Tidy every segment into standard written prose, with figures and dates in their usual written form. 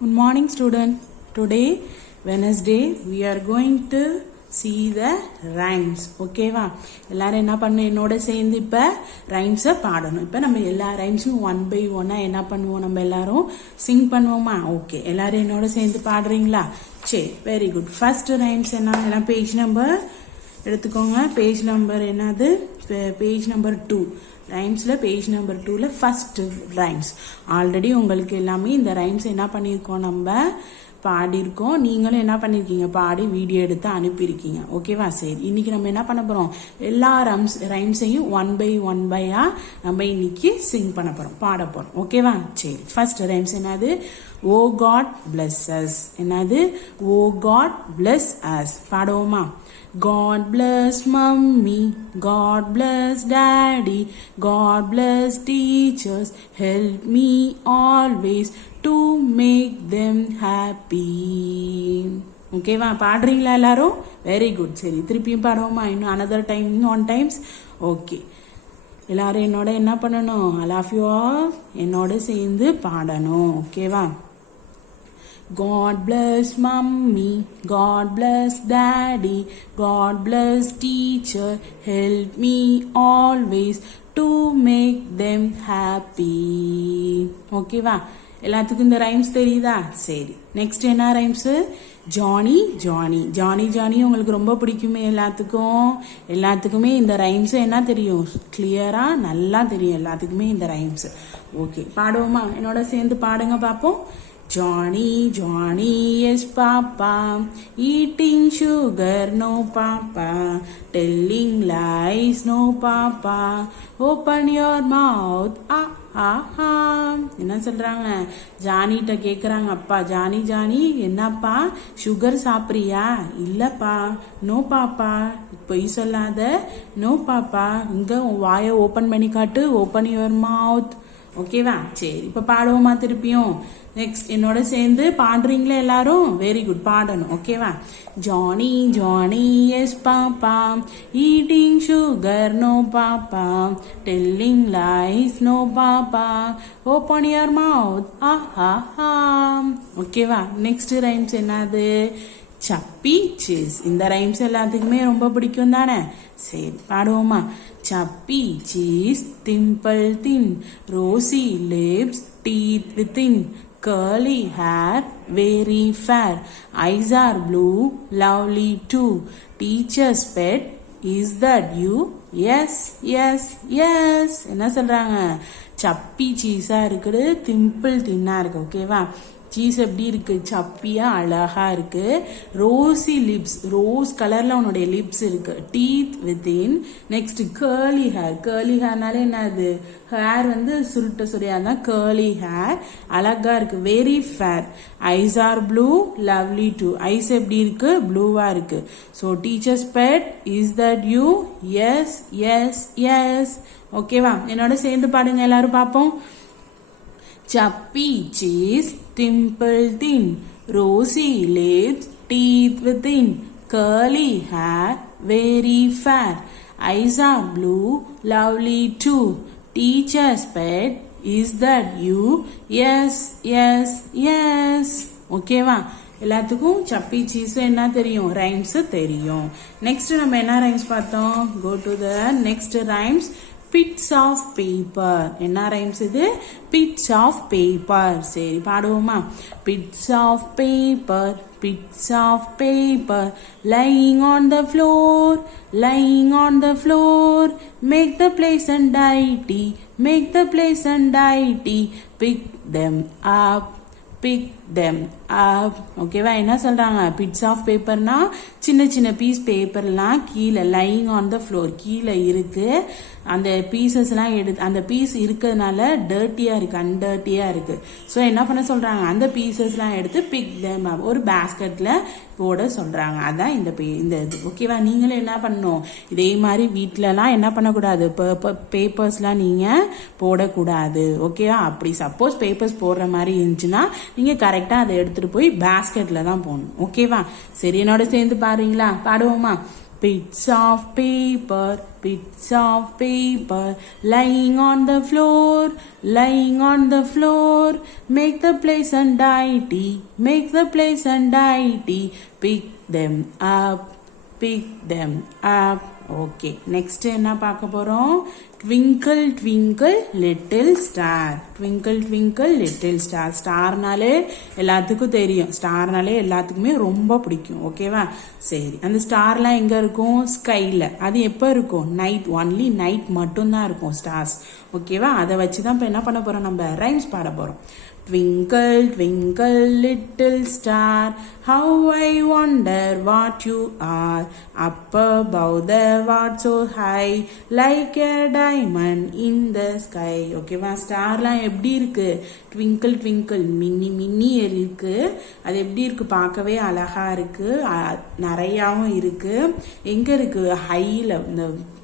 Good morning, student. Today, Wednesday, we are going to see the rhymes. Okay வா? எல்லாரும் என்ன பண்ணணும்? என்னோட சேர்ந்து இப்ப rhymes பாடணும். இப்ப நம்ம எல்லா rhymesம் one by one என்ன பண்ணுவோம்? நம்ம எல்லாரும் sing பண்ணுவோமா? Okay. எல்லாரும் என்னோட சேர்ந்து பாடுறீங்களா? சரி, very good. First rhymes என்ன? எல்லாம் page number எடுத்துக்கோங்க. Page number என்னது? Page number 2. ரைம்ஸில் பேஜ் நம்பர் 2ல ஃபர்ஸ்ட் ரைம்ஸ். ஆல்ரெடி உங்களுக்கு எல்லாமே இந்த ரைம்ஸ் என்ன பண்ணியிருக்கோம், நம்ம பாடியிருக்கோம். நீங்களும் என்ன பண்ணியிருக்கீங்க, பாடி வீடியோ எடுத்து அனுப்பியிருக்கீங்க. ஓகேவா? சரி, இன்னைக்கு நம்ம என்ன பண்ண போகிறோம், எல்லா ரைம்ஸையும் ஒன் பை நம்ம இன்னைக்கு சிங் பண்ண போகிறோம், பாட போகிறோம். ஓகேவா? சரி, ஃபர்ஸ்ட் ரைம்ஸ் என்னது? Oh God bless us. என்னது? Oh God bless us. பாடுவோமா? God bless mummy, God bless daddy, God bless teachers, help me always to make them happy. ஓகேவா? பாடுறீங்களா எல்லாரும்? Very good. சரி, திருப்பியும் பாடுவோமா? இன்னும் another time, one times. Okay, எல்லாரும் என்னோட என்ன பண்ணணும், all of you all என்னோட சேர்ந்து பாடணும். ஓகேவா? God bless mummy, God bless daddy, God bless teacher, help me always to make them happy. ஓகேவா? எல்லாத்துக்கும் இந்த ரைம்ஸ் தெரியுதா? சரி, நெக்ஸ்ட் என்ன rhymes? Johnny Johnny. Johnny Johnny உங்களுக்கு ரொம்ப பிடிக்குமே எல்லாத்துக்குமே இந்த ரைம்ஸ் என்ன தெரியும், கிளியரா நல்லா தெரியும் எல்லாத்துக்குமே இந்த ரைம்ஸ். ஓகே, பாடுவோமா? என்னோட சேர்ந்து பாடுங்க பார்ப்போம். Johnny, Johnny, yes papa, eating sugar, no papa, telling lies, no papa, open your mouth, ah, ah, ah. என்ன சொல்றாங்க? ஜானிட்ட கேக்குறாங்க, அப்பா ஜானி ஜானி என்னப்பா சுகர் சாப்பிட்றியா? இல்லப்பா. நோ பாப்பா, பொய் சொல்லாத. நோ பாப்பா, இங்க வாயை ஓப்பன் பண்ணி காட்டு. ஓப்பன் யுவர் மவுத். ஓகேவா? சரி, இப்ப பாடுவோமா திருப்பியும்? நெக்ஸ்ட் என்னோட சேர்ந்து பாடுறீங்களா எல்லாரும்? வெரி குட், பாடணும். ஓகேவா? Johnny Johnny yes papa, eating sugar no papa, telling lies no papa, open your mouth, ஆஹா. ஓகேவா? நெக்ஸ்ட் ரைம்ஸ் என்னது? சப்பி சீஸ். இந்த ரைம்ஸ் எல்லாத்துக்குமே ரொம்ப பிடிக்கும் தானே? சரி, பாடுவோமா? சப்பி சீஸ், dimple chin, rosy lips, teeth within, curly hair, very fair, eyes are blue, lovely too, teacher's pet, is that you? Yes, yes, yes. என்ன சொல்றாங்க? சப்பி சீஸா இருக்குது, திம்பிள் தின்னா இருக்கு. ஓகேவா? சீஸ் எப்படி இருக்கு? சப்பியா அழகா இருக்கு. ரோசி லிப்ஸ், ரோஸ் கலர்ல உன்னுடைய லிப்ஸ் இருக்கு. Teeth within. Next curly hair. Curly ஹேர்னால என்னது? ஹேர் வந்து சுருட்ட சுரியாதான் கேர்லி ஹேர். அழகா இருக்கு. Very fair. Eyes are blue, lovely too. Eyes எப்படி இருக்கு? ப்ளூவா இருக்கு. So teacher's pet, is that you? Yes yes yes. ஓகேவா? என்னோட சேர்ந்து பாடுங்க எல்லாரும் பார்ப்போம். Chappy cheese, dimple thin, rosy lips, teeth within, curly hair, very fair, eyes are blue, lovely too, teacher's pet, is that you? Yes, yes, yes. ஓகேவா? எல்லாத்துக்கும் சப்பி cheese என்ன தெரியும், ரைம்ஸ் தெரியும். நெக்ஸ்ட் நம்ம என்ன ரைம்ஸ் பார்த்தோம்? Go to the next rhymes. Bits of paper. என்ன ரைம்ஸ் இது? Bits of paper. சரி, பாடுவோமா? Bits of paper, bits of paper, lying on the floor, lying on the floor, make the place untidy, make the place untidy, pick them up, pick them up. ஓகேவா? என்ன சொல்றாங்க? Bits of பேப்பர்னா சின்ன சின்ன piece பேப்பர்லாம் கீழே, lying on the floor, கீழே இருக்கு. அந்த பீசஸ்லாம் எடுத்து, அந்த பீஸ் இருக்கிறதுனால டர்ட்டியா இருக்கு, அன்டர்ட்டியா இருக்கு. ஸோ என்ன பண்ண சொல்றாங்க? அந்த பீசஸ்லாம் எடுத்து பிக் தேம் அப், ஒரு பேஸ்கெட்ல போட சொல்றாங்க. அதான் இந்த இது. ஓகேவா? நீங்களும் என்ன பண்ணணும், இதே மாதிரி வீட்டிலலாம் என்ன பண்ணக்கூடாது, பேப்பர்ஸ்லாம் நீங்க போடக்கூடாது. ஓகேவா? அப்படி சப்போஸ் பேப்பர்ஸ் போடுற மாதிரி இருந்துச்சுன்னா நீங்க கரெக்டா அதை எடுத்துட்டு போய் பேஸ்கெட்ல தான் போடணும். ஓகேவா? சரி, என்னோட சேர்ந்து பாருங்களா? பாடுவோமா? bits of paper, bits of paper, lying on the floor, lying on the floor, make the place untidy, make the place untidy, pick them up, pick them up. Okay, next என்ன பார்க்க போறோம்? Twinkle twinkle little star, twinkle twinkle little star. ஸ்டார்னாலே எல்லாத்துக்கும் தெரியும், ஸ்டார்னாலே எல்லாத்துக்குமே ரொம்ப பிடிக்கும். ஓகேவா? சரி, அந்த ஸ்டார்லாம் எங்க இருக்கும்? ஸ்கைல. அது எப்போ இருக்கும்? நைட், ஒன்லி நைட் மட்டும்தான் இருக்கும் ஸ்டார்ஸ். ஓகேவா? அதை வச்சு தான் இப்போ என்ன பண்ண போறோம்? நம்ம ரைம்ஸ் பாட போறோம். Twinkle, twinkle, little star, how I wonder what you are. Up above the world so high, like a diamond in the sky. ஓகேவா? ஸ்டார்லாம் எப்படி இருக்கு? ட்விங்கிள் ட்விங்கிள், மின்னி மின்னி இருக்கு. அது எப்படி இருக்கு? பார்க்கவே அழகா இருக்கு, நிறையாவும் இருக்கு. எங்க இருக்கு? ஹைல,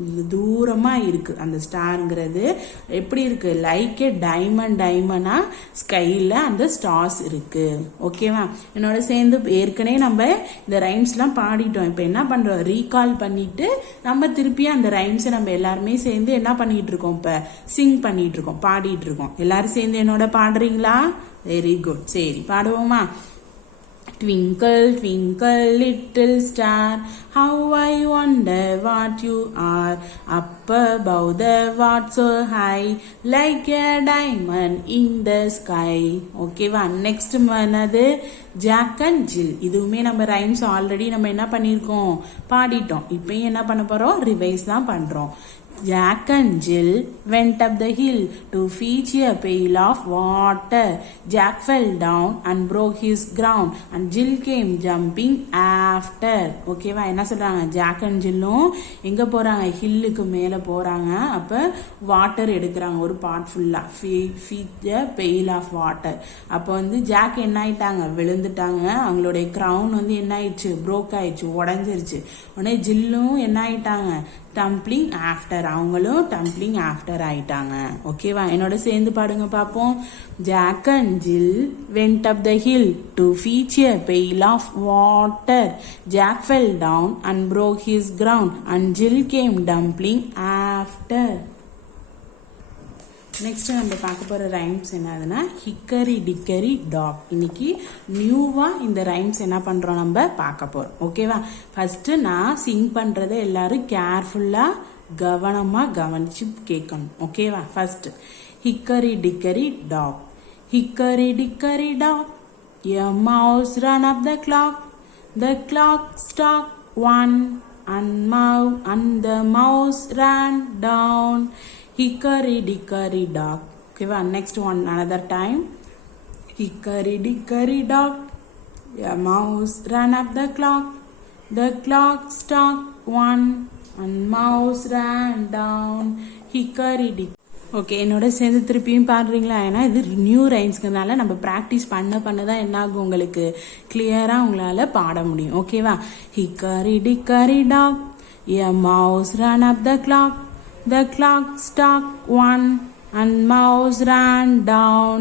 இந்த தூரமா இருக்கு அந்த ஸ்டாருங்கிறது. எப்படி இருக்கு? லைக் ஏ டைமண்ட், டைமண்டா ஸ்கை அந்த ஸ்டார்ஸ் இருக்கு. ஓகேவா? என்னோட சேர்ந்து ஏற்கனவே நம்ம இந்த ரைம்ஸ்லாம் பாடிட்டோம். இப்போ என்ன பண்றோம்? ரீகால் பண்ணிட்டு நம்ம திருப்பியும் அந்த ரைம்ஸை நம்ம எல்லாருமே சேர்ந்து என்ன பண்ணிட்டு இருக்கோம்? இப்போ சிங் பண்ணிட்டு இருக்கோம், பாடிட்டு இருக்கோம். எல்லாரும் சேர்ந்து என்னோட பாடுறீங்களா? Very good. சரி, பாடுவோமா? Twinkle, twinkle, little star, how I wonder what you are. Up above the world so high, like a diamond in the sky. ஓகேவா? நெக்ஸ்ட் என்னது? Jack and Jill. இதுவுமே நம்ம ரைம்ஸ் ஆல்ரெடி நம்ம என்ன பண்ணியிருக்கோம்? பாடிட்டோம். இப்பயும் என்ன பண்ண போறோம்? ரிவைஸ் தான் பண்றோம். Jack and Jill went up the hill to fetch a pail of water. Jack fell down and broke his ground and Jill came jumping after. ஓகேவா? என்ன சொல்றாங்க? ஜாக் அண்ட் ஜில்லும் எங்க போறாங்க? ஹில்லுக்கு மேல போறாங்க. அப்ப வாட்டர் எடுக்கிறாங்க, ஒரு பாட் ஃபுல்லா, feet a pail of water. அப்போ வந்து ஜாக் என்ன ஆயிட்டாங்க? விழுந்துட்டாங்க. அவங்களுடைய கிரவுன் வந்து என்ன ஆயிடுச்சு? ப்ரோக் ஆயிடுச்சு, உடஞ்சிருச்சு. உடனே ஜில்லும் என்ன ஆயிட்டாங்க? டம்ப்ளிங் ஆஃப்டர், அவங்களும் டம்ப்ளிங் ஆஃப்டர் ஆயிட்டாங்க. ஓகேவா? என்னோட சேர்ந்து பாடுங்க பாப்போம். Jack and Jill went up the hill to fetch a pail of water. Jack fell down and broke his ground and Jill came tumbling after. Next நம்ம பார்க்க போகிற ரைம்ஸ் என்னதுன்னா ஹிக்கரி டிக்கரி டாக். இன்னைக்கு நியூவாக இந்த ரைம்ஸ் என்ன பண்ணுறோம்? நம்ம பார்க்க போகிறோம். ஓகேவா? ஃபஸ்ட்டு நான் சிங் பண்ணுறதை எல்லாரும் கேர்ஃபுல்லாக கவனமாக கவனித்து கேட்கணும். ஓகேவா? First hickory dickory dock. Hickory dickory dock, a mouse ran up the clock. The clock struck one and the mouse ran down. Hickory dickory dock. Okay, next one, another time. Hickory dickory dock, a mouse ran up the clock. The clock struck one and mouse ran down. Hickory dickory. Okay, என்னோட சேர்ந்து திருப்பியும் பாடுறீங்களா? ஏன்னா இது new ரைம்ஸ்ங்கிறதுனால நம்ம practice பண்ண தான் என்ன ஆகும்? உங்களுக்கு கிளியராக உங்களால் பாட முடியும். ஓகேவா? Hickory dickory dock, a mouse ran up the clock. The clock struck one and mouse ran down.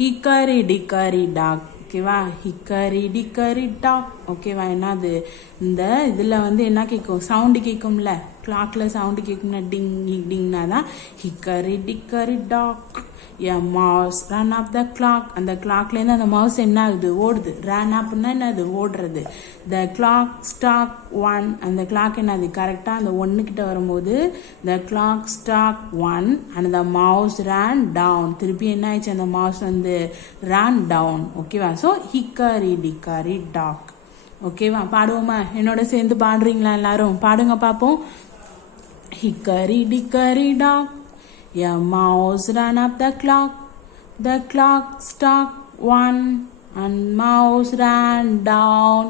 Hickory dickory dock. ஓகேவா? Hickory dickory dock. ஓகேவா? என்னது? இந்த இதில் வந்து என்ன கேட்கும்? சவுண்டு கேட்கும்ல, கிளாக்ல சவுண்டு கேட்கும்னா டிங் டிங்னா தான் hickory dickory dock. a mouse ran up the clock. அந்த கிளாக்லேருந்து அந்த மவுஸ் என்ன ஆகுது? ஓடுது. ரன் அப்னா என்னது? ஓடுறது. the clock struck one. அந்த கிளாக் என்னது? கரெக்டாக அந்த ஒன்றுக்கிட்ட வரும்போது the clock struck one and the mouse ran down. திருப்பி என்ன ஆயிடுச்சு? அந்த மவுஸ் வந்து ran down. ஓகேவா? So hickory dickory dock. ஓகேவா? பாடுவோமா? என்னோட சேர்ந்து பாடுறீங்களா? எல்லாரும் பாடுங்க பார்ப்போம். Hickory dickory dock, a mouse ran up the clock. The clock struck one and mouse ran down.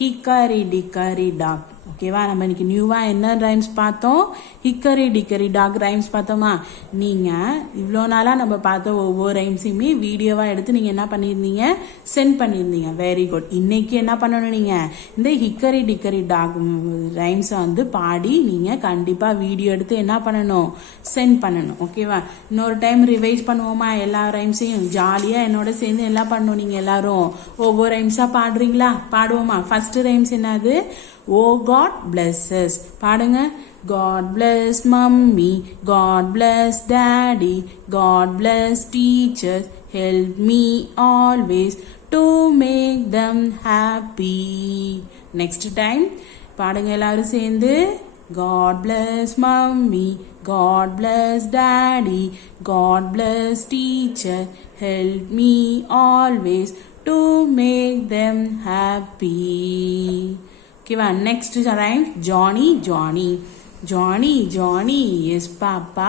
Hickory dickory dock. ஓகேவா? நம்ம இன்னைக்கு நியூவாக என்ன ரைம்ஸ் பார்த்தோம்? ஹிக்கரி டிக்கரி டாக் ரைம்ஸ் பார்த்தோமா? நீங்கள் இவ்வளோ நாளாக நம்ம பார்த்த ஒவ்வொரு ரைம்ஸையுமே வீடியோவாக எடுத்து நீங்கள் என்ன பண்ணியிருந்தீங்க? சென்ட் பண்ணியிருந்தீங்க. Very good. இன்னைக்கு என்ன பண்ணணும்? நீங்கள் இந்த ஹிக்கரி டிக்கரி டாக் ரைம்ஸை வந்து பாடி நீங்கள் கண்டிப்பாக வீடியோ எடுத்து என்ன பண்ணணும்? சென்ட் பண்ணணும். ஓகேவா? இன்னொரு டைம் ரிவைஸ் பண்ணுவோமா? எல்லா ரைம்ஸையும் ஜாலியாக என்னோட சேர்ந்து என்ன பண்ணணும்? நீங்கள் எல்லாரும் ஒவ்வொரு ரைம்ஸாக பாடுறீங்களா? பாடுவோமா? ஃபர்ஸ்ட் ரைம்ஸ் என்னது? ஓ God blesses. பாடுங்க. God bless mummy, God bless daddy, God bless teachers, help me always to make them happy. Next time பாடுங்க எல்லாரும் சேர்ந்து. God bless mummy, God bless daddy, God bless teacher, help me always to make them happy. Okay, next rhyme. Johnny, Johnny. Johnny, Johnny, yes papa,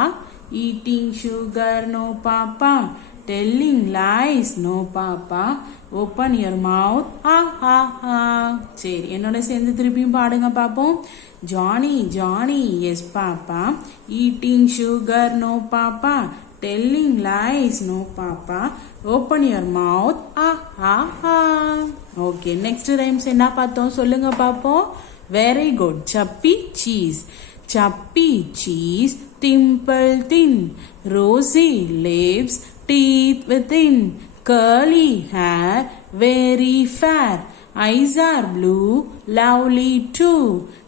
eating sugar, no papa, telling lies, no papa, open your mouth, ha ha ha. சரி, என்னோட சேர்ந்து திருப்பியும் பாடுங்க பாப்போம். Johnny, Johnny, yes papa, eating sugar, no papa, telling lies, no papa, open your mouth, ha ha ha. Okay, next rhymes என்ன பார்த்தோம் சொல்லுங்க பாப்போம். Very good. Chappy cheese. Chappy cheese, dimple thin, rosy lips, teeth within, curly hair, very fair, eyes are blue, lovely too,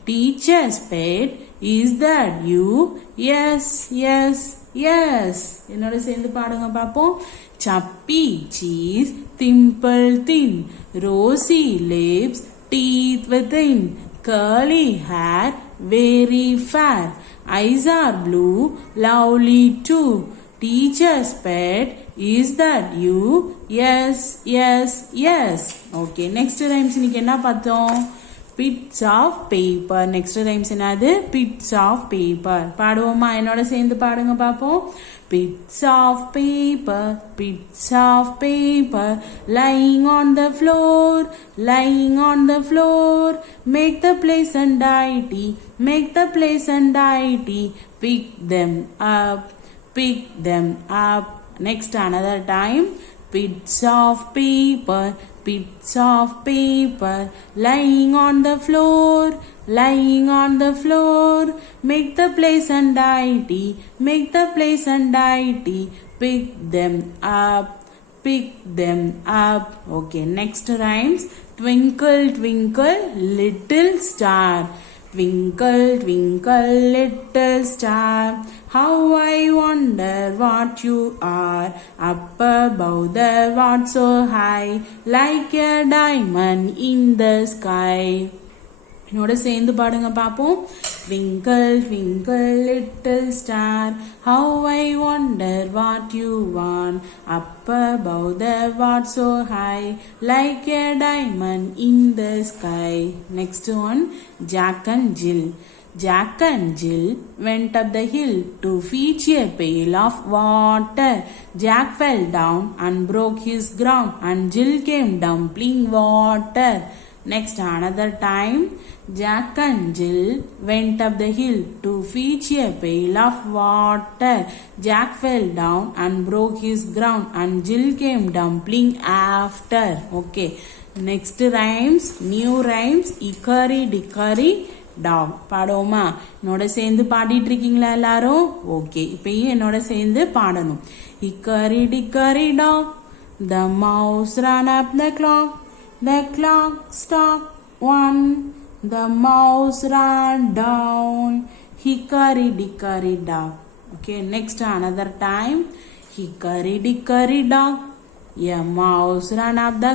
teacher's pet, is that you? Yes, yes, yes. என்னோட சேர்ந்து பாடுங்க பாப்போம். Chappy cheese, dimple thin, rosy lips, teeth within, curly hair, very fair, eyes are blue, lovely too, teacher's pet, is that you? Yes, yes, yes. Okay, next rhymes இன்னைக்கு என்ன பார்த்தோம்? Bits of paper. Next rhymes என்னது? Bits of paper. பாடுவோமா? என்னோட சேர்ந்து பாடுங்க பாப்போம். Bits of paper, bits of paper, lying on the floor, lying on the floor, make the place untidy, make the place untidy, pick them up, pick them up. Next another time. Bits of paper, bits of paper, lying on the floor, lying on the floor, make the place untidy, make the place untidy, pick them up, pick them up. Okay, next rhymes. Twinkle, twinkle, little star, twinkle, twinkle, little star, how I wonder what you are, up above the world so high, like a diamond in the sky. என்னோட சேர்ந்து பாடுங்க பாப்போம். Twinkle, twinkle, little star, how I wonder what you want, up above the world so high, like a diamond in the sky. Next one. Jack and Jill. Jack and Jill went up the hill to fetch a pail of water. Jack fell down and broke his ground, and Jill came dumping water. Next another time. Jack and Jill went up the hill to fetch a pail of water. Jack fell down and broke his ground, and Jill came dumpling after. Okay, next rhymes. New rhymes. Hickory dickory dog. பாடுவோமா? என்னோட சேர்ந்து பாடிட்டு இருக்கீங்களா எல்லாரும்? Okay, இப்பயும் என்னோட சேர்ந்து பாடணும். Hickory dickory dog, the mouse ran up the clock stopped one, the mouse ran down, hickory dickory dog. Okay, next another time. Hickory dickory dog, a mouse ran up the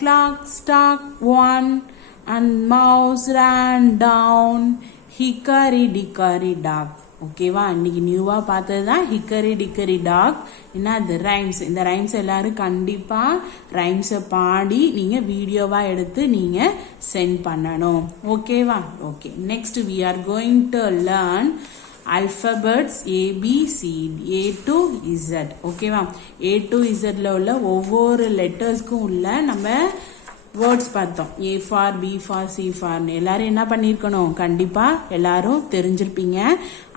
clock struck one, and mouse ran down, hickory dickory dog. ஓகேவா? இன்னைக்கு நியூவா பார்த்தது தான் hickory dickory talk. என்ன அது? Rhymes. இந்த rhymes எல்லாரும் கண்டிப்பா ரைம்ஸை பாடி நீங்க வீடியோவா எடுத்து நீங்க சென்ட் பண்ணணும். ஓகேவா? Okay, next we are going to learn alphabets A B C A to Z. ஓகேவா? A to Z ல உள்ள ஒவ்வொரு லெட்டர்ஸ்க்கும் உள்ள நம்ம வேர்ட்ஸ் பார்த்தோம். A for, B for, C ஃபார்னு எல்லாரும் என்ன பண்ணியிருக்கணும்? கண்டிப்பா எல்லாரும் தெரிஞ்சிருப்பீங்க.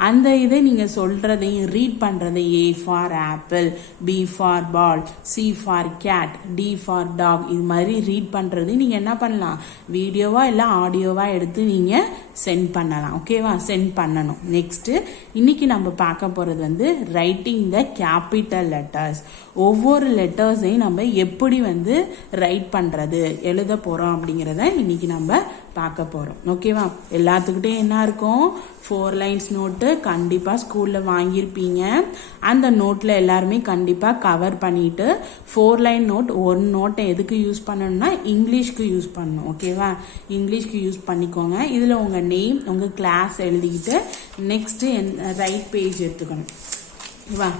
அந்த இதை நீங்க சொல்றதையும் ரீட் பண்றதை A for apple, B for ball, C for cat, D for dog, இது மாதிரி ரீட் பண்றது நீங்க என்ன பண்ணலாம்? வீடியோவா இல்ல ஆடியோவா எடுத்து நீங்க சென்ட் பண்ணலாம். ஓகேவா? சென்ட் பண்ணணும். நெக்ஸ்ட் இன்னைக்கு நம்ம பார்க்க போறது வந்து ரைட்டிங் த கேபிட்டல் லெட்டர்ஸ். ஒவ்வொரு லெட்டர்ஸையும் நம்ம எப்படி வந்து ரைட் பண்றது, எழுத போகிறோம் அப்படிங்கிறத இன்னைக்கு நம்ம பார்க்க போகிறோம். ஓகேவா? எல்லாத்துக்கிட்டே என்ன இருக்கும்? 4 லைன்ஸ் நோட்டு கண்டிப்பாக ஸ்கூலில் வாங்கியிருப்பீங்க. அந்த நோட்டில் எல்லாருமே கண்டிப்பாக கவர் பண்ணிட்டு 4 லைன் நோட், ஒரு நோட்டை எதுக்கு யூஸ் பண்ணணும்னா இங்கிலீஷ்க்கு யூஸ் பண்ணணும். ஓகேவா? இங்கிலீஷ்க்கு யூஸ் பண்ணிக்கோங்க. இதில் உங்கள் நேம், உங்கள் கிளாஸ் எழுதிக்கிட்டு நெக்ஸ்ட்டு ரைட் பேஜ் எடுத்துக்கணும். ஓகேவா?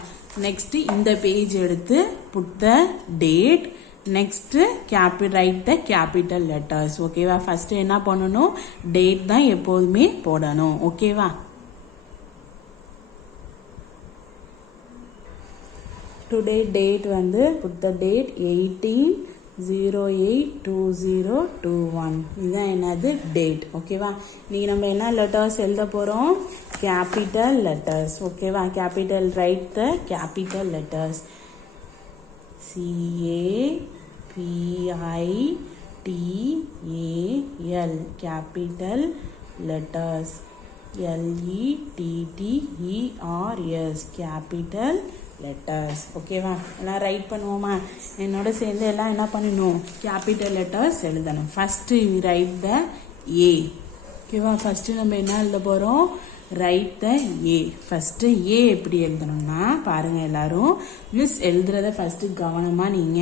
நெக்ஸ்ட் இந்த பேஜ் எடுத்து put the date, next write the capital letters. ஓகேவா? ஃபர்ஸ்ட் என்ன பண்ணணும்? டேட் தான் எப்போதுமே போடணும். ஓகேவா? டுடே டேட் வந்து புட் த டேட் 18/08/2021. இதுதான் என்னது? டேட். ஓகேவா? இன்னைக்கு நம்ம என்ன லெட்டர்ஸ் எழுத போறோம்? Capital letters. ஓகேவா? Capital, write the capital letters. CAPITAL capital letters. LETTERS capital letters. ஓகேவா? எல்லாம் ரைட் பண்ணுவோமா? என்னோட சேர்ந்து எல்லாம் என்ன பண்ணணும்? கேபிட்டல் லெட்டர்ஸ் எழுதணும். First write the A. ஓகேவா? ஃபர்ஸ்ட் நம்ம என்ன எழுத போறோம்? Right the A. ஃபர்ஸ்ட் ஏ எப்படி எழுதணும்னா பாருங்க, எல்லாரும் மிஸ் எழுதுறத ஃபர்ஸ்ட் கவனமா நீங்க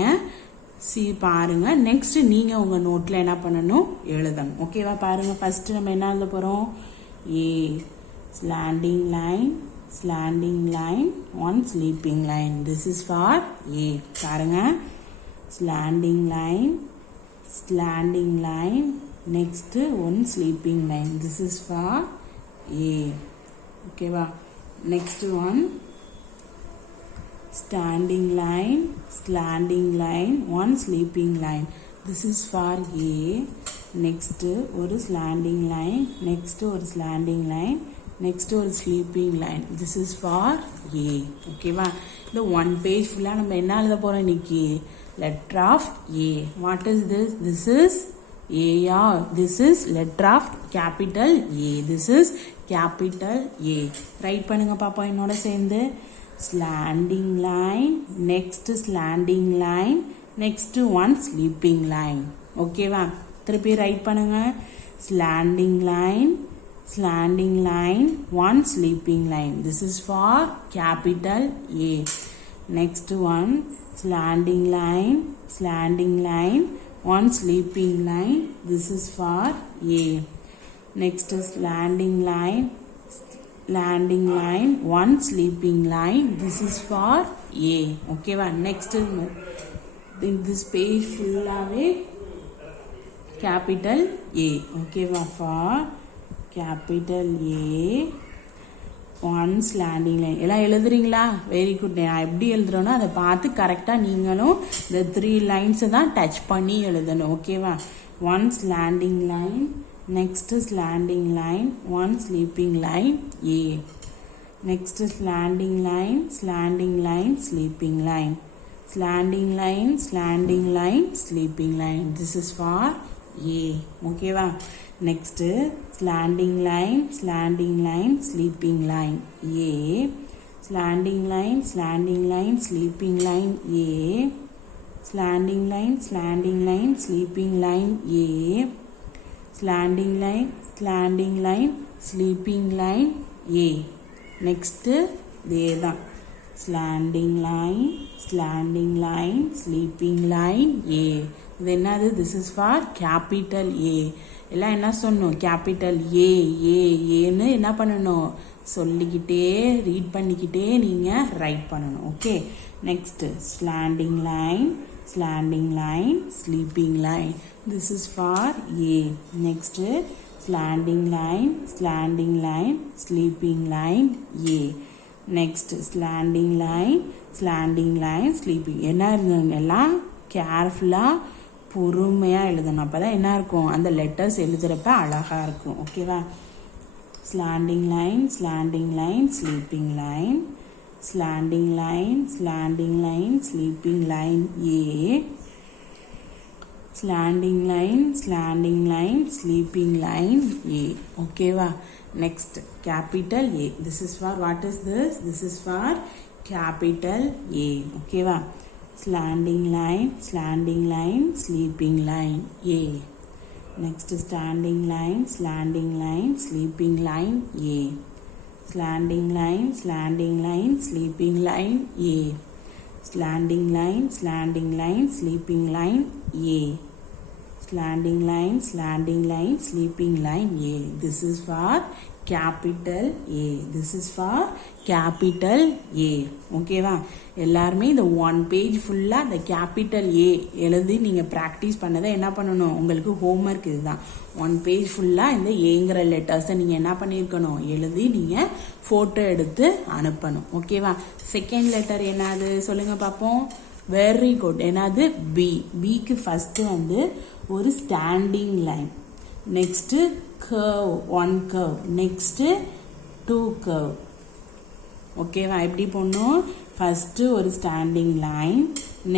பாருங்க. நெக்ஸ்ட் நீங்க உங்க நோட்ல என்ன பண்ணணும்? எழுதணும். ஓகேவா? பாருங்க, ஃபர்ஸ்ட் நம்ம என்ன எழுத போறோம்? A slanting line, slanting line, one sleeping line. This is for A. பாருங்க, slanting line, next one sleeping line. This is for A. Okay va? Next one, standing line, one sleeping line. This is for A. Next ஒரு slanting line, next ஒரு slanting line, next ஒரு sleeping line. This is for A. Okay va? இந்த one page full நம்ம என்ன எழுத போறோம் இன்னைக்கு? Letter of A. What is this? This is A. This is letter of capital A. This is capital A. Write பண்ணுங்க பாப்பா என்னோட சேர்ந்து. Slanting line, next slanting line, next one sleeping line. Okay va? திருப்பி right பண்ணுங்க. Slanting line, one sleeping line. This is for capital A. Next one, slanting line, one sleeping line. This is for A. Next slanting line, one sleeping line. This is for A. Okay va? Next in this page full away capital A. Okay va? For capital A, one slanting line. எல்லாம் எழுதுறீங்களா? Very good. நான் எப்படி எழுதுறேனோ அதை பார்த்து கரெக்டாக நீங்களும் இந்த 3 லைன்ஸை தான் touch பண்ணி எழுதணும். ஓகேவா? One slanting line, next slanting line, one sleeping line A. Next slanting line, sleeping line, slanting line, sleeping line. This is for A. ஓகேவா? Next slanting line, sleeping line A. Slanting line, sleeping line A. Slanting line, sleeping line A. Slanting line, sleeping line A. Next இதேதான். Slanting line, sleeping line A. இது என்னது? This is for capital A. எல்லாம் என்ன சொல்லணும்? Capital A ஏன்னு என்ன பண்ணணும்? சொல்லிக்கிட்டே ரீட் பண்ணிக்கிட்டே நீங்கள் ரைட் பண்ணணும். Okay. Next slanting line, sleeping line. This is for A. Next slanting line, sleeping line A. Next slanting line, sleeping. என்ன இருந்தது? எல்லாம் கேர்ஃபுல்லாக பொறுமையாக எழுதணும். அப்போ தான் என்ன இருக்கும்? அந்த லெட்டர்ஸ் எழுதுகிறப்ப அழகாக இருக்கும். ஓகேவா? Slanting line, sleeping line, slanting line, sleeping line A. Slanting line, sleeping line A. ஓகேவா? Next capital A. This is for, what is this? This is for capital A. ஓகேவா? slanting line, sleeping line, A. Next standing line, sleeping line, A. Slanting line, sleeping line, A. Slanting line, sleeping line, A. Slanting line, sleeping line, A. This is for capital A. This is for capital A. ஓகேவா? எல்லாருமே இந்த one page ஃபுல்லாக இந்த capital A எழுதி நீங்கள் practice பண்ணதை என்ன பண்ணணும்? உங்களுக்கு ஹோம்ஒர்க் இதுதான். ஒன் பேஜ் ஃபுல்லாக இந்த ஏங்கிற லெட்டர்ஸை நீங்கள் என்ன பண்ணியிருக்கணும்? எழுதி நீங்கள் ஃபோட்டோ எடுத்து அனுப்பணும். ஓகேவா? செகண்ட் லெட்டர் என்னது சொல்லுங்க பார்ப்போம். Very good. என்னது? பி. பிக்கு ஃபர்ஸ்ட் வந்து ஒரு standing line, next curve, one curve, next two curve. ஓகேவா? எப்படி போடணும்? ஃபர்ஸ்ட் ஒரு ஸ்டாண்டிங் லைன்,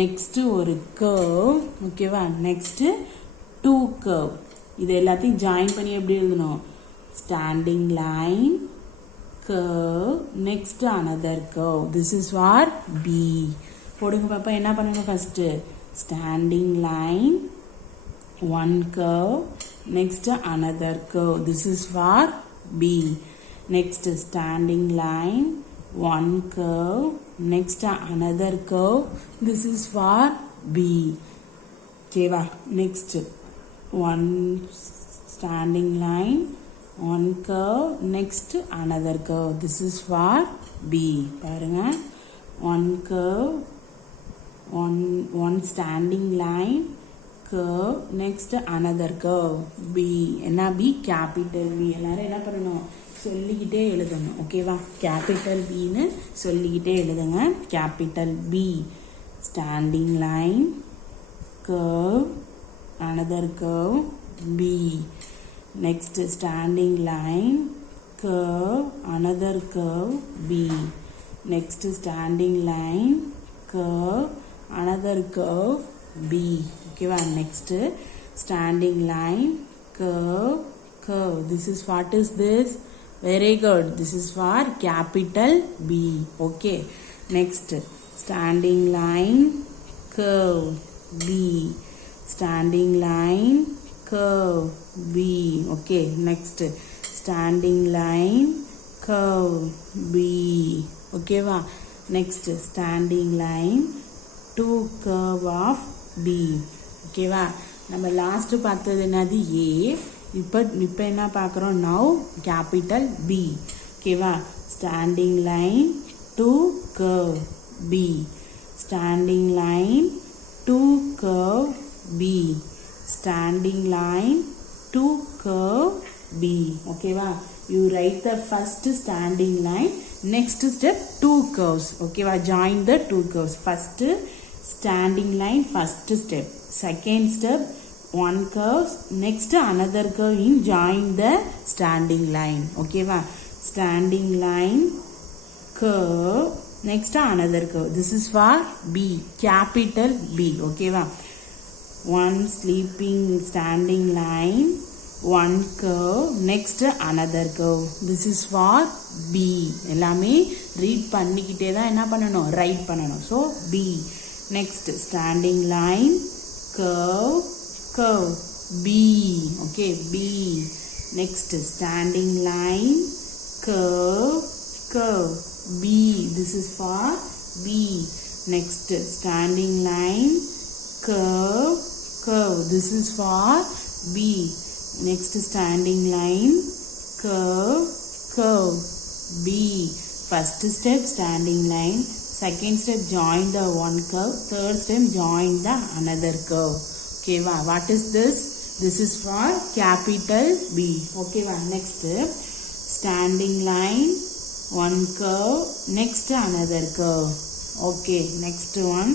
நெக்ஸ்ட் ஒரு curve, ஓகேவா? Next two curve. இது எல்லாத்தையும் ஜாயின் பண்ணி எப்படி எழுதணும்? Standing line, curve, next another curve. This is for B. போடுங்க பாப்பா. என்ன பண்ணணும்? First standing line, one curve, next another curve. This is for B. Next standing line, one curve, next another curve. This is for B. Okay va? Next one standing line, one curve, next another curve. This is for B. பாருங்க. One curve, one standing line, curve, next another curve. B. என்ன? B capital B. எல்லாரும் என்ன பண்ணணும்? சொல்லிக்கிட்டே எழுதணும். ஓகேவா? Capital பின்னு சொல்லிக்கிட்டே எழுதுங்க. Capital B. Standing line, curve, another curve, B. Next standing line, curve, another curve, B. Next standing line, curve, another curve, B. ஓகேவா? Next standing line, curve, curve. This is what is this? Very good. This is for capital B. Okay. Next standing line, curve, B. Standing line, curve, B. Okay. Next standing line, curve, B. Okay va? Next standing line, two curve of B. Okay va? நம்ம last பார்த்தது என்னது? A. இப்போ என்ன பார்க்குறோம்? Now capital B. ஓகேவா? Standing line, two curve, B. Standing line, two curve, B. Standing line, two curve, B. ஓகேவா? You write the first standing line, next step two curves. ஓகேவா? Join the two curves. First standing line, first step. Second step, one curve, next another curve in join the standing line. Okay va? Standing line, curve, next another curve. This is for B, capital B. Okay va? One sleeping standing line, one curve, next another curve. This is for B. எல்லாமே read பண்ணிக்கிட்டே தான் என்ன பண்ணணும்? Right பண்ணணும். So B. Next standing line, curve, curve, B. Okay, B. Next standing line, curve, curve, B. This is for B. Next standing line, curve, curve. This is for B. Next standing line, curve, curve, B. First step standing line, second step join the one curve, third step join the another curve. Okay va? What is this? This is for capital B. Okay va? Next standing line, one curve, next another curve. Okay, next one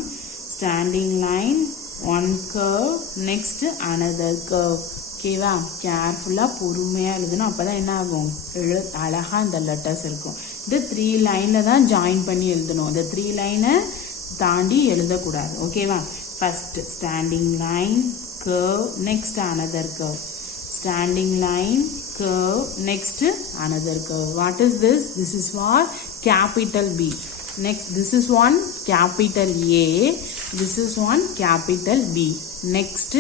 standing line, one curve, next another curve. Okay va? கேர்ஃபுல்லா பொறுமையா எழுதணும். அப்பதான் என்ன ஆகும்? அழகா இந்த letters இருக்கும். இந்த 3 லைன்ல தான் ஜாயின் பண்ணி எழுதணும். இந்த 3 லைனை தாண்டி எழுதக்கூடாது. ஓகேவா? First standing line, curve, next another curve. Standing line, curve, next another curve. What is this? This is for capital B. Next, this is one capital A. This is one capital B. Next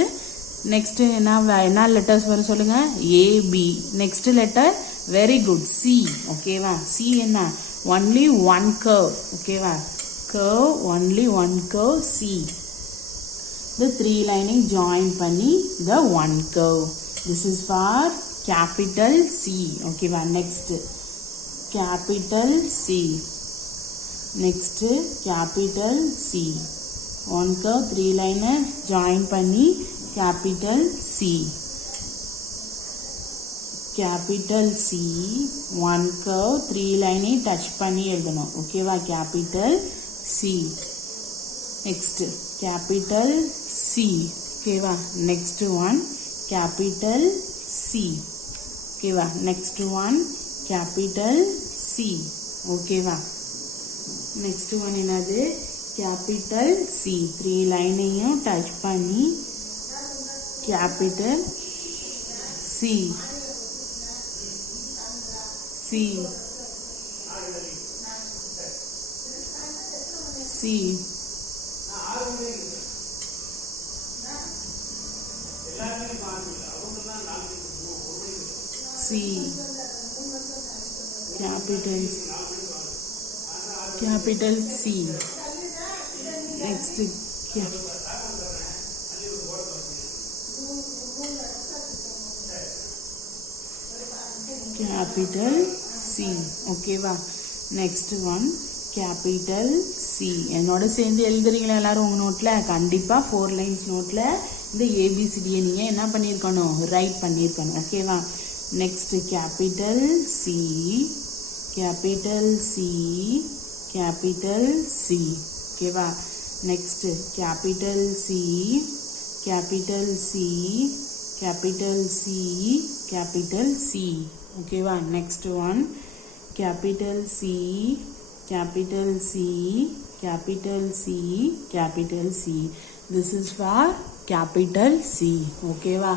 என்ன letters வரும் சொல்லுங்க? A, B. Next letter, very good, C. ஓகேவா? C என்ன? Only one curve. ஓகேவா? Curve, only one curve, C. The three lining join பண்ணி the one curve. This is for capital C. ஓகேவா? Next capital C. Next capital C. One curve, three liner join பண்ணி capital C. Capital C. One curve, three line touch பண்ணி எழுதணும். ஓகேவா? Capital C. Next capital C. ஓகேவா? Next one capital C. ஓகேவா? Next one capital C. ஓகேவா? Next one என்னது? capital C. Three லைனையும் touch பண்ணி capital C. C. C. C. Capital C. Next capital C. ஓகேவா? next one capital C. என்னோட சேர்ந்து எழுதுறீங்களா எல்லாரும் உங்க நோட்ல? கண்டிப்பா 4 lines நோட்ல இந்த ABCD நீங்க என்ன பண்ணிருக்கணும்? ரைட் பண்ணிருக்கணும். ஓகேவா? next capital C. capital C. capital C. ஓகேவா? next capital C. capital C. capital C. capital C. ஓகேவா? next one capital C. capital C. capital C. capital C. This is for capital C. ஓகேவா?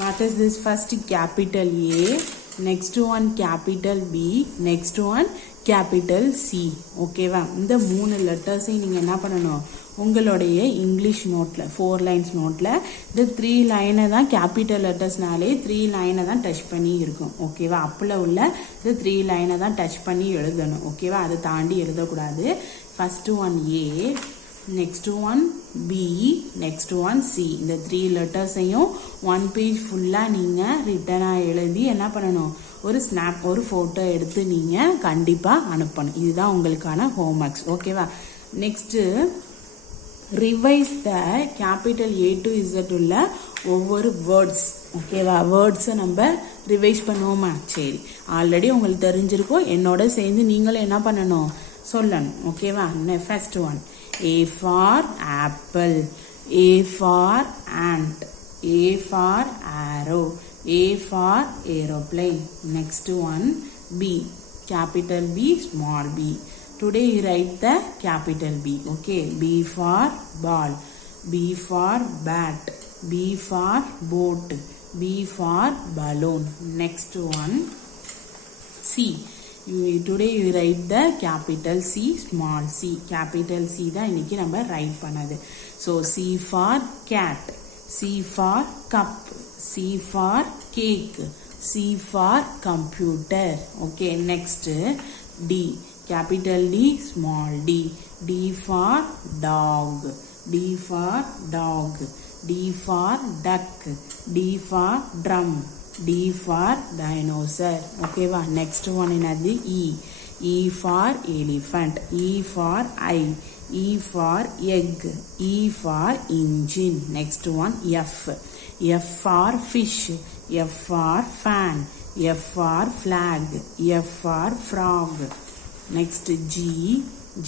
what is this? first capital A, next one capital B, next one capital C. ஓகேவா? இந்த 3 லெட்டர்ஸையும் நீங்க என்ன பண்ணணும்? உங்களுடைய English நோட்ல 4 lines நோட்ல இந்த 3 லைனை தான் கேபிட்டல் லெட்டர்ஸ்னாலே 3 லைனை தான் டச் பண்ணி இருக்கும். ஓகேவா? அப்பல உள்ள இந்த 3 லைனை தான் டச் பண்ணி எழுதணும். ஓகேவா? அதை தாண்டி எழுதக்கூடாது. First one A, next one B, next one C. இந்த 3 லெட்டர்ஸையும் 1 பேஜ் ஃபுல்லா நீங்க ரிட்டனா எழுதி என்ன பண்ணணும்? ஒரு ஸ்னாப், ஒரு போட்டோ எடுத்து நீங்க கண்டிப்பா அனுப்பணும். இதுதான் உங்களுக்கான ஹோம்வொர்க்ஸ். ஓகேவா? Next revise the capital A to Z உள்ள ஒவ்வொரு வேர்ட்ஸ். ஓகேவா? வேர்ட்ஸை நம்ம ரிவைஸ் பண்ணுவோமா? சரி, ஆல்ரெடி உங்களுக்கு தெரிஞ்சிருக்கும். என்னோட சேர்ந்து நீங்களும் என்ன பண்ணணும்? சொல்லணும். ஓகேவா? First one A for apple, A for ant, A for arrow, A for aeroplane. Next one B, capital B, small b. Today you write the capital B. Okay, B for ball, B for bat, B for boat, B for balloon. Next one C. Today you write the capital C, small c. Capital C தான் இன்னைக்கு நம்ம right பண்ணது. So C for cat, C for cup, C for cake, C for computer. Okay, next D, capital D, small d. D for dog, D for dog, D for duck, D for drum, D for dinosaur. Okay va? Next one என்னது? E. E for elephant, E for eye, E for egg, E for engine. Next one F. F for fish, F for fan, F for flag, F for frog. Next G.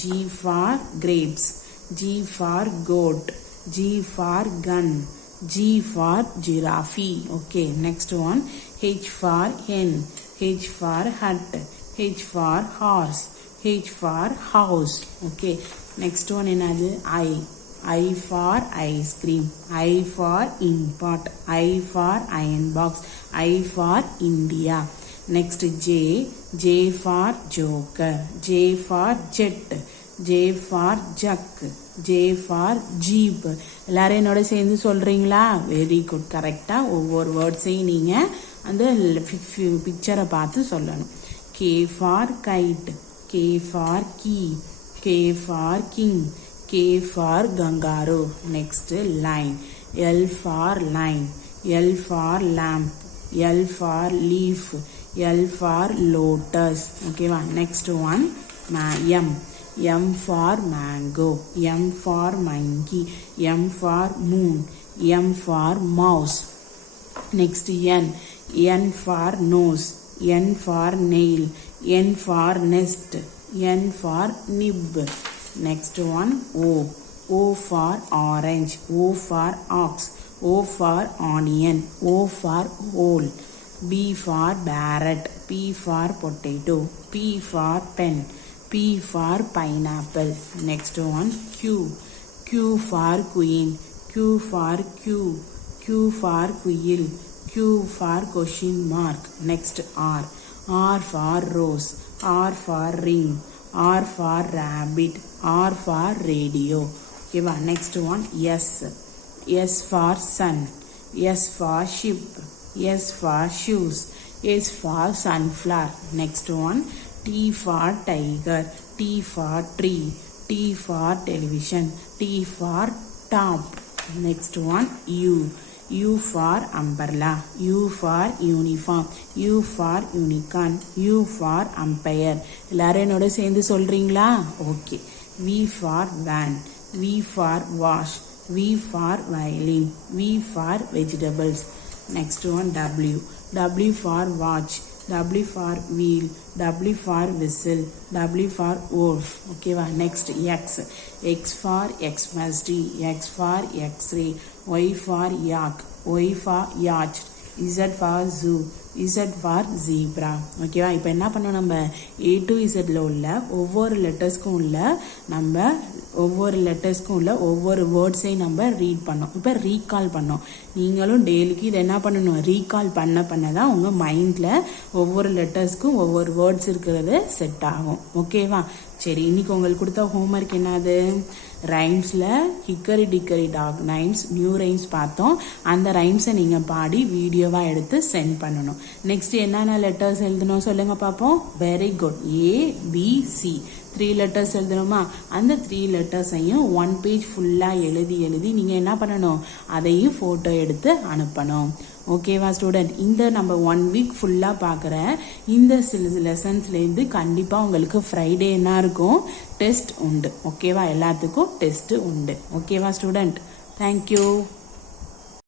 G for grapes, G for goat, G for gun, G for giraffe. Okay, next one H for hen, H for hut, H for horse, H for house. Okay, next one என்னது? I. I for ice cream, I for ink pot, I for iron box, I for India. Next J. J for joker, J for jet, J for jug, J for jeep. எல்லாரும் என்னோட சேர்ந்து சொல்றீங்களா? Very good. கரெக்டா ஒவ்வொரு வேர்ட்ஸையும் நீங்க அந்த பிக்சரை பார்த்து சொல்லணும். K for kite. K for key. K for king. K for kangaroo. Next line. L for line. L for lamp. L for leaf. L for lotus. Okay va. Next one. M. M for mango. M for monkey. M for moon. M for mouse. Next N. N for nose. N for nail. N for nest. N for nib. Next one O. O for orange. O for ox. O for onion. O for hole. B for parrot. P for potato. P for pen. P for pineapple. Next one Q. Q for queen. Q for Q. Q for quail. Q for question mark. Next R. R for rose. R for ring. R for rabbit. R for radio. Okay, next one S. S for sun. S for ship. S for shoes. S for sunflower. Next one T for tiger. T for tree. T for television. T for top. Next one U. U for umbrella. U for uniform. U for unicorn. U for umpire. எல்லாரும் என்னோட சேர்ந்து சொல்றீங்களா? Okay. V for van. V for wash. V for violin. V for vegetables. Next one W. W for watch. W for wheel. W for whistle. W for wolf. Okay va. Next X. X for Xmas tree. X for X-ray. Y for yak. Y for yacht. Z for zoo. Z for zebra. ஓகேவா? இப்போ என்ன பண்ணோம், நம்ம A to Zல உள்ள ஒவ்வொரு லெட்டர்ஸ்க்கும் உள்ள ஒவ்வொரு வேர்ட்ஸையும் நம்ம ரீட் பண்ணோம். இப்போ ரீகால் பண்ணோம். நீங்களும் டெய்லிக்கு இதை என்ன பண்ணணும், ரீகால் பண்ண தான் உங்கள் மைண்டில் ஒவ்வொரு லெட்டர்ஸ்க்கும் ஒவ்வொரு வேர்ட்ஸ் இருக்கிறது செட் ஆகும். ஓகேவா? சரி, இன்னைக்கு உங்களுக்கு கொடுத்த ஹோம்ஒர்க் என்னது? ரைம்ஸில் hickory dickory dock rhymes, new rhymes பார்த்தோம். அந்த ரைம்ஸை நீங்கள் பாடி வீடியோவாக எடுத்து சென்ட் பண்ணணும். நெக்ஸ்ட் என்னென்ன லெட்டர்ஸ் எழுதணும் சொல்லுங்கள் பார்ப்போம். Very good. ABC 3 லெட்டர்ஸ் எழுதணுமா? அந்த 3 லெட்டர்ஸையும் 1 பேஜ் ஃபுல்லாக எழுதி நீங்கள் என்ன பண்ணணும், அதையும் ஃபோட்டோ எடுத்து அனுப்பணும். ஓகேவா ஸ்டூடெண்ட்? இந்த நம்ம 1 வீக் ஃபுல்லாக பார்க்குற இந்த லெசன்ஸ்லேருந்து கண்டிப்பாக உங்களுக்கு ஃப்ரைடே என்ன இருக்கும், டெஸ்ட் உண்டு. ஓகேவா? எல்லாத்துக்கும் டெஸ்ட்டு உண்டு. ஓகேவா ஸ்டூடெண்ட்? தேங்க்யூ.